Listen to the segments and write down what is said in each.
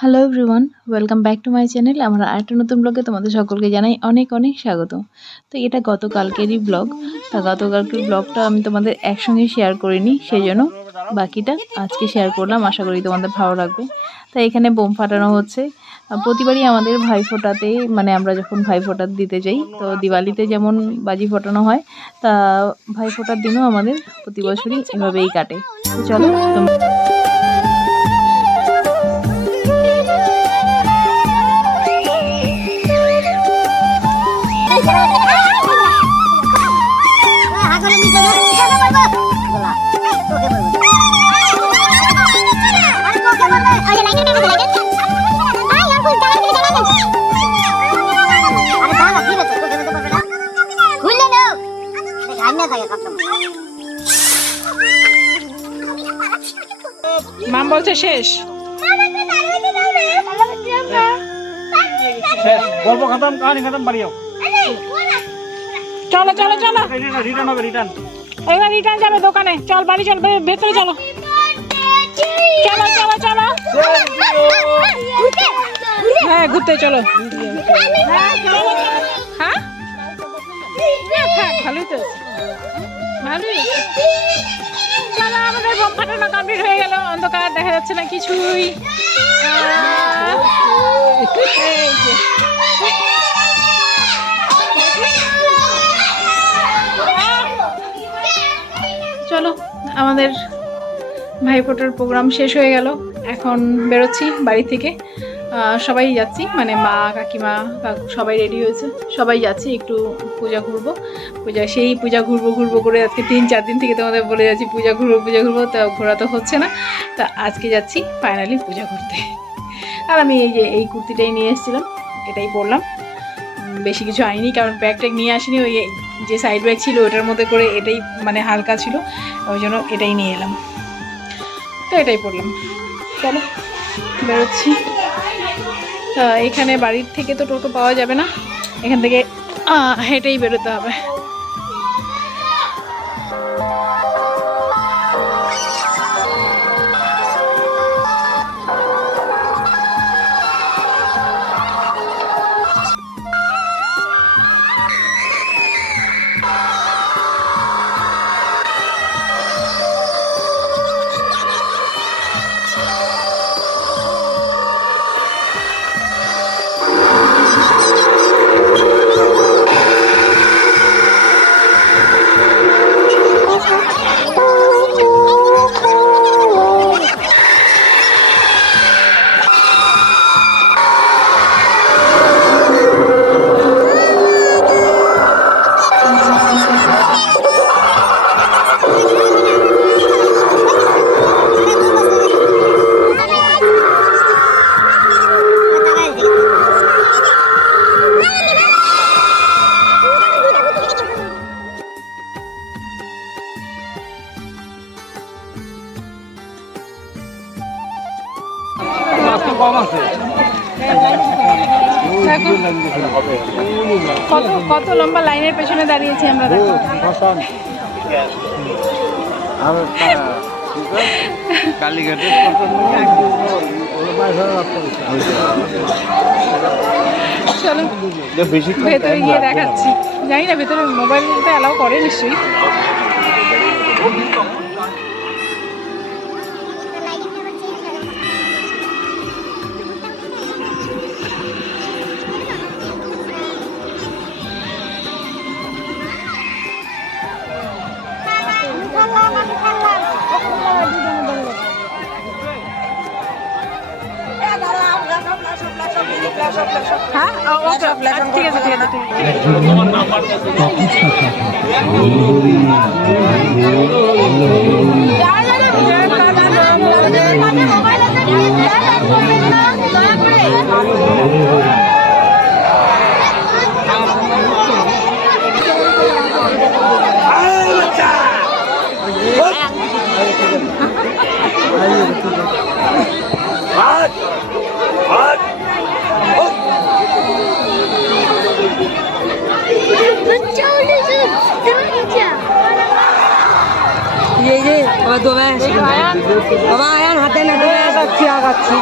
Hello everyone, welcome back to my channel. আমার আরেকটা নতুন ব্লগে তোমাদের সকলকে জানাই অনেক অনেক স্বাগত। তো এটা গতকালকেরই ব্লগ। তা গতকালকের ব্লগটা আমি তোমাদের একসঙ্গে শেয়ার করিনি, সেই জন্য বাকিটা আজকে শেয়ার করলাম। আশা করি তোমাদের ভালো লাগবে। তা এখানে বোম ফাটানো হচ্ছে। প্রতিবারই আমাদের ভাইফোঁটাতে, মানে আমরা যখন ভাইফোঁটা দিতে যাই, তো দিওয়ালিতে যেমন বাজি ফোটানো হয়, তা ভাইফোঁটার দিনও আমাদের প্রতি বছরই এভাবেই কাটে। তো চলো তোমরা মাম বলছে শেষ গল্প খতম, কাহিনী খতম, বাড়ি যাও। চলো চলো চলো, রিটার্ন হবে, রিটার্ন। এবার রিটার্ন যাবে দোকানে। চল বাড়ি চল, ভেতরে চলো। চলো চলো চলো, হ্যাঁ ঘুরতে চলো। হ্যাঁ ভালোই তো, ভালোই। চলো, আমাদের বোম ফাটানো কমপ্লিট হয়ে গেল। অন্ধকার, দেখা যাচ্ছে না কিছুই। এই যে চলো, আমাদের ভাইফোঁটার প্রোগ্রাম শেষ হয়ে গেল। এখন বেরোচ্ছি বাড়ি থেকে। সবাই যাচ্ছি, মানে মা কাকিমা সবাই রেডি হয়েছে, সবাই যাচ্ছি একটু পূজা ঘুরবো। সেই পূজা ঘুরবো করে আজকে 3-4 দিন থেকে তোমাদের বলে যাচ্ছি পূজা ঘুরবো, তা ঘোরা তো হচ্ছে না। তা আজকে যাচ্ছি ফাইনালি পূজা ঘুরতে। আর আমি এই কুর্তিটাই নিয়ে এসেছিলাম, এটাই পরলাম। বেশি কিছু আনিনি, কারণ ব্যাগ ট্যাগ নিয়ে আসিনি। ওই যে সাইড ব্যাগ ছিল ওটার মধ্যে করে, এটাই মানে হালকা ছিল, ওই জন্য এটাই নিয়ে এলাম। তো এটাই পরলাম। চলো বেরোচ্ছি। তা এখানে বাড়ির থেকে তো টোটো পাওয়া যাবে না, এখান থেকে হেঁটেই বেরোতে হবে। কত লম্বা লাইনের পেছনে দাঁড়িয়েছি আমরা, দেখো। চলো ভেতরে গিয়ে দেখাচ্ছি। জানি না ভেতরে মোবাইল তো অ্যালাউ করে নিশ্চয়ই। হ্যাঁ ঠিক আছে ঠিক আছে। Ayan, hatin na din. Nagsiyagat si.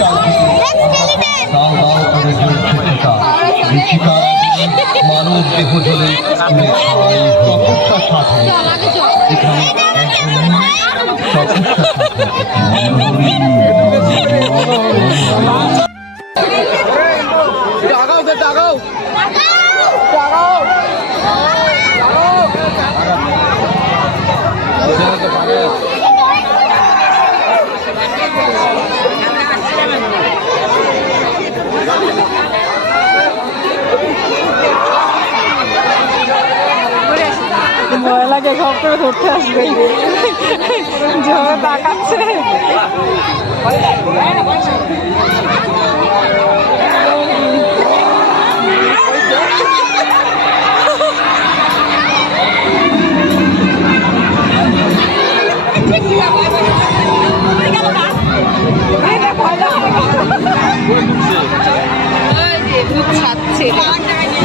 দাও। মানব দেহ জলে তপস্যার সাথে এখানে ভয় লাগে, সব করে ধরতে আসবে, জোরে তাকাচ্ছে।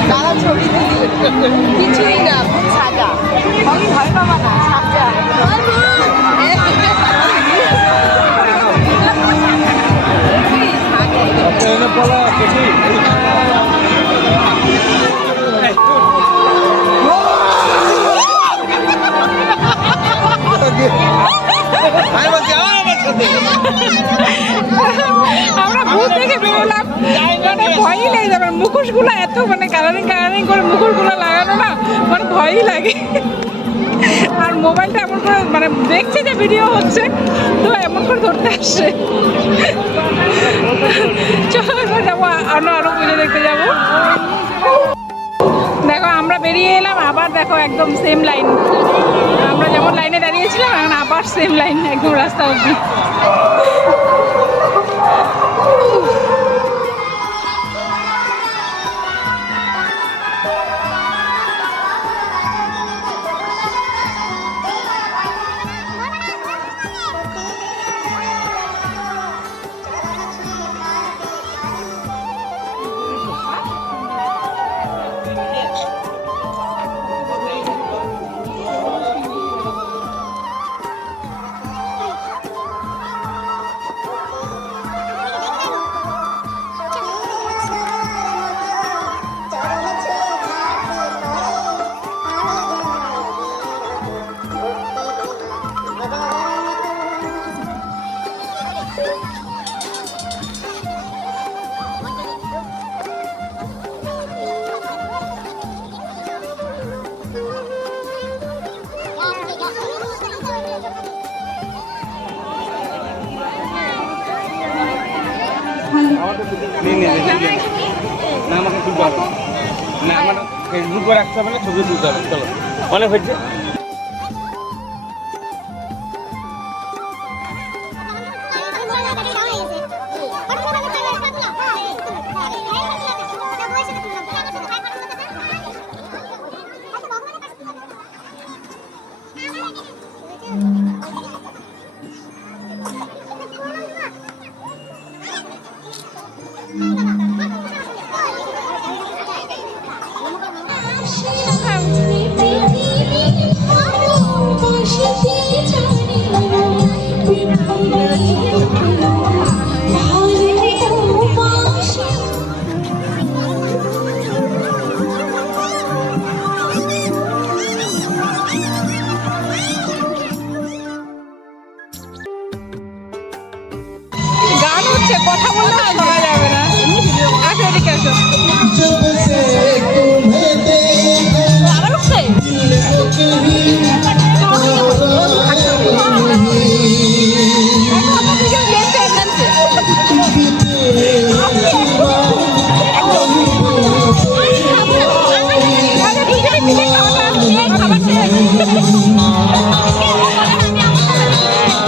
তারা ছবি কিছুই না, সাদা আমি ভয় পাবা না, সাদা আমরা ভূত দেখে বেরোলাম, মানে ভয়ই লেগে যাবে। মুখোশগুলো এত মানে কালারিং করে মুখোশগুলো লাগানো না, মানে ভয়ই লাগে। আর মোবাইলটা এমন করে মানে দেখছে যে ভিডিও হচ্ছে, তো এমন করে ধরতে আসছে। চলো এবার যাবো, আরো পুজো দেখতে যাবো। দেখো আমরা বেরিয়ে এলাম, আবার দেখো একদম সেম লাইন। আমরা যেমন লাইনে দাঁড়িয়েছিলাম, এখন আবার সেম লাইন একদম রাস্তা অবধি। না আমাকে তুলতে হবে না, আমার ফেসবুকে রাখতে হবে না, ছবি তুলতে হবে। চলো অনেক হয়েছে। গান হচ্ছে, কথা বললে শোনা যাবে না। আসো এদিকে আসো। আবার উঠছে?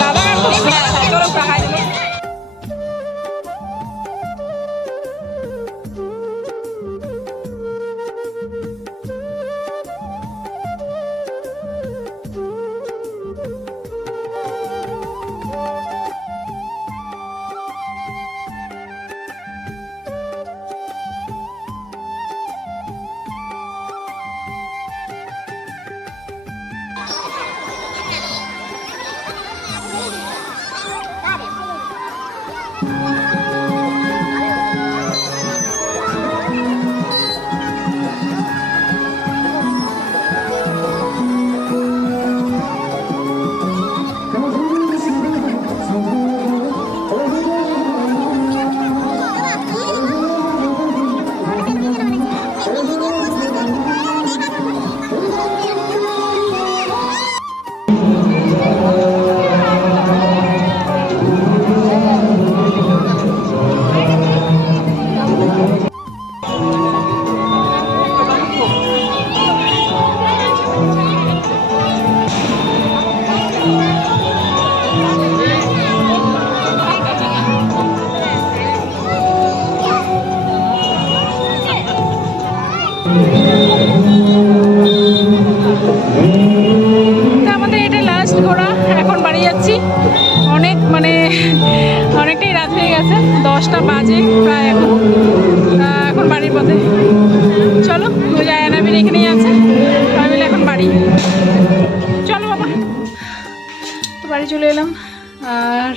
দাদা চলো খাই দিল। তা আমাদের এটা লাস্ট ঘোরা, এখন বাড়ি যাচ্ছি। অনেক মানে অনেকটাই রাত হয়ে গেছে, 10টা বাজে প্রায় এখন। এখন বাড়ির পথে চলো, জায়ানাবির এখানেই আছে, সবাই মিলে এখন বাড়ি চলো বাবা। তো বাড়ি চলে এলাম, আর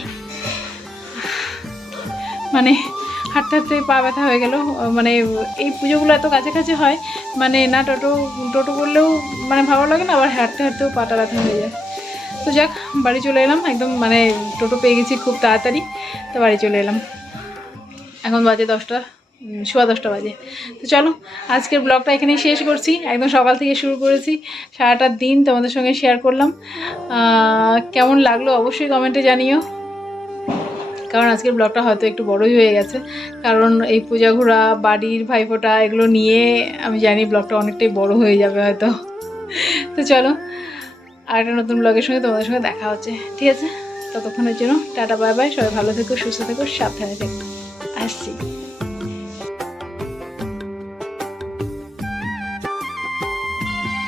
মানে হাঁটতে হাঁটতে পা ব্যথা হয়ে গেল। মানে এই পুজোগুলো এত কাছাকাছি হয়, মানে না টোটো করলেও মানে ভালো লাগে না, আবার হাঁটতে হাঁটতেও পাটা ব্যথা হয়ে যায়। তো যাক, বাড়ি চলে এলাম একদম, মানে টোটো পেয়ে গেছি খুব তাড়াতাড়ি, তো বাড়ি চলে এলাম। এখন বাজে 10টা, 10:15 বাজে। তো চলো, আজকের ব্লগটা এখানেই শেষ করছি। একদম সকাল থেকে শুরু করেছি, সারাটা দিন তোমাদের সঙ্গে শেয়ার করলাম। কেমন লাগলো অবশ্যই কমেন্টে জানিও, কারণ আজকের ব্লগটা হয়তো একটু বড়ই হয়ে গেছে, কারণ এই পূজা ঘোরা, বাড়ির ভাইফোঁটা এগুলো নিয়ে আমি জানি ব্লগটা অনেকটাই বড় হয়ে যাবে হয়তো। তো চলো, আর একটা নতুন ব্লগের সঙ্গে তোমাদের সঙ্গে দেখা হচ্ছে, ঠিক আছে? ততক্ষণের জন্য টাটা, বাই বাই। সবাই ভালো থেকো, সুস্থ থেকো, সাবধানে থেকো, আসছি।